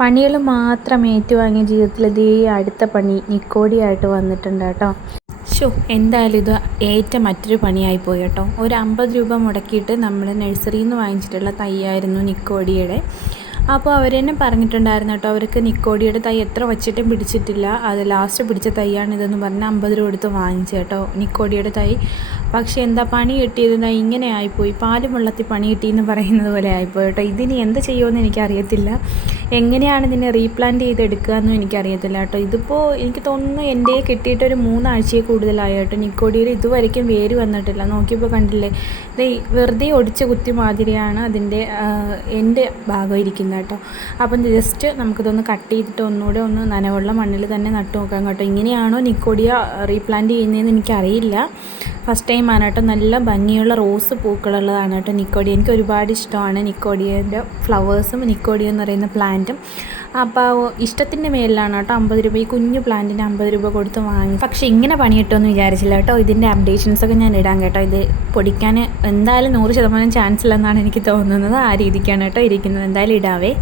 പണികൾ മാത്രം ഏറ്റുവാങ്ങിയ ജീവിതത്തിൽ ഇതേ അടുത്ത പണി നിക്കോടിയായിട്ട് വന്നിട്ടുണ്ട് കേട്ടോ. എന്തായാലും ഇത് മറ്റൊരു പണിയായി പോയി കേട്ടോ. ഒരു 50 രൂപ മുടക്കിയിട്ട് നമ്മൾ നഴ്സറിയിൽ നിന്ന് വാങ്ങിച്ചിട്ടുള്ള തൈയായിരുന്നു നിക്കോടിയുടെ. അപ്പോൾ അവർ തന്നെ പറഞ്ഞിട്ടുണ്ടായിരുന്നു കേട്ടോ, അവർക്ക് നിക്കോടിയുടെ തൈ എത്ര വച്ചിട്ടും പിടിച്ചിട്ടില്ല, അത് ലാസ്റ്റ് പിടിച്ച തൈയാണിതെന്ന് പറഞ്ഞ് 50 രൂപ കൊടുത്ത് വാങ്ങിച്ചു കേട്ടോ നിക്കോടിയുടെ തൈ. പക്ഷേ എന്താ പണി കിട്ടിയത് ഇങ്ങനെ ആയിപ്പോയി, പാലും വെള്ളത്തിൽ പണി കിട്ടിയെന്ന് പറയുന്നത് പോലെ ആയിപ്പോയി കേട്ടോ. ഇതിന് എന്ത് ചെയ്യുമെന്ന് എനിക്കറിയത്തില്ല, എങ്ങനെയാണ് ഇതിനെ റീപ്ലാന്റ് ചെയ്തെടുക്കുക എന്നും എനിക്കറിയത്തില്ല കേട്ടോ. ഇതിപ്പോൾ എനിക്ക് തോന്നുന്നു എൻ്റെ കിട്ടിയിട്ടൊരു 3 ആഴ്ചയെ കൂടുതലായി കേട്ടോ. നിക്കോടിയിൽ ഇതുവരെയ്ക്കും വേര് വന്നിട്ടില്ല. നോക്കിയപ്പോൾ കണ്ടില്ലേ, ഇത് വെറുതെ ഒടിച്ച കുത്തി മാതിരിയാണ് അതിൻ്റെ എൻ്റെ ഭാഗം ഇരിക്കുന്നത് കേട്ടോ. അപ്പം ജസ്റ്റ് നമുക്കിതൊന്ന് കട്ട് ചെയ്തിട്ട് ഒന്നുകൂടെ ഒന്ന് നനവുള്ള മണ്ണിൽ തന്നെ നട്ടു നോക്കാം കേട്ടോ. ഇങ്ങനെയാണോ നിക്കോഡിയ റീപ്ലാന്റ് ചെയ്യുന്നതെന്ന് എനിക്കറിയില്ല. ഫസ്റ്റ് ടൈമാണ് കേട്ടോ. നല്ല ഭംഗിയുള്ള റോസ് പൂക്കളുള്ളതാണ് കേട്ടോ നിക്കോഡിയ. എനിക്ക് ഒരുപാട് ഇഷ്ടമാണ് നിക്കോഡിയൻ്റെ ഫ്ലവേഴ്സും നിക്കോഡിയ എന്ന് പറയുന്ന പ്ലാന്റും. അപ്പോൾ ഇഷ്ടത്തിൻ്റെ മേലിലാണ് കേട്ടോ 50 രൂപ, ഈ കുഞ്ഞു പ്ലാന്റിന് 50 രൂപ കൊടുത്ത് വാങ്ങി. പക്ഷേ ഇങ്ങനെ പണി കിട്ടുമെന്ന് വിചാരിച്ചില്ല കേട്ടോ. ഇതിൻ്റെ അപ്ഡേഷൻസൊക്കെ ഞാൻ ഇടാം കേട്ടോ. ഇത് പൊടിക്കാൻ എന്തായാലും 100% ചാൻസ് ഇല്ലെന്നാണ് എനിക്ക് തോന്നുന്നത്. ആ രീതിക്കാണ് കേട്ടോ ഇരിക്കുന്നത്. എന്തായാലും ഇടാവേ.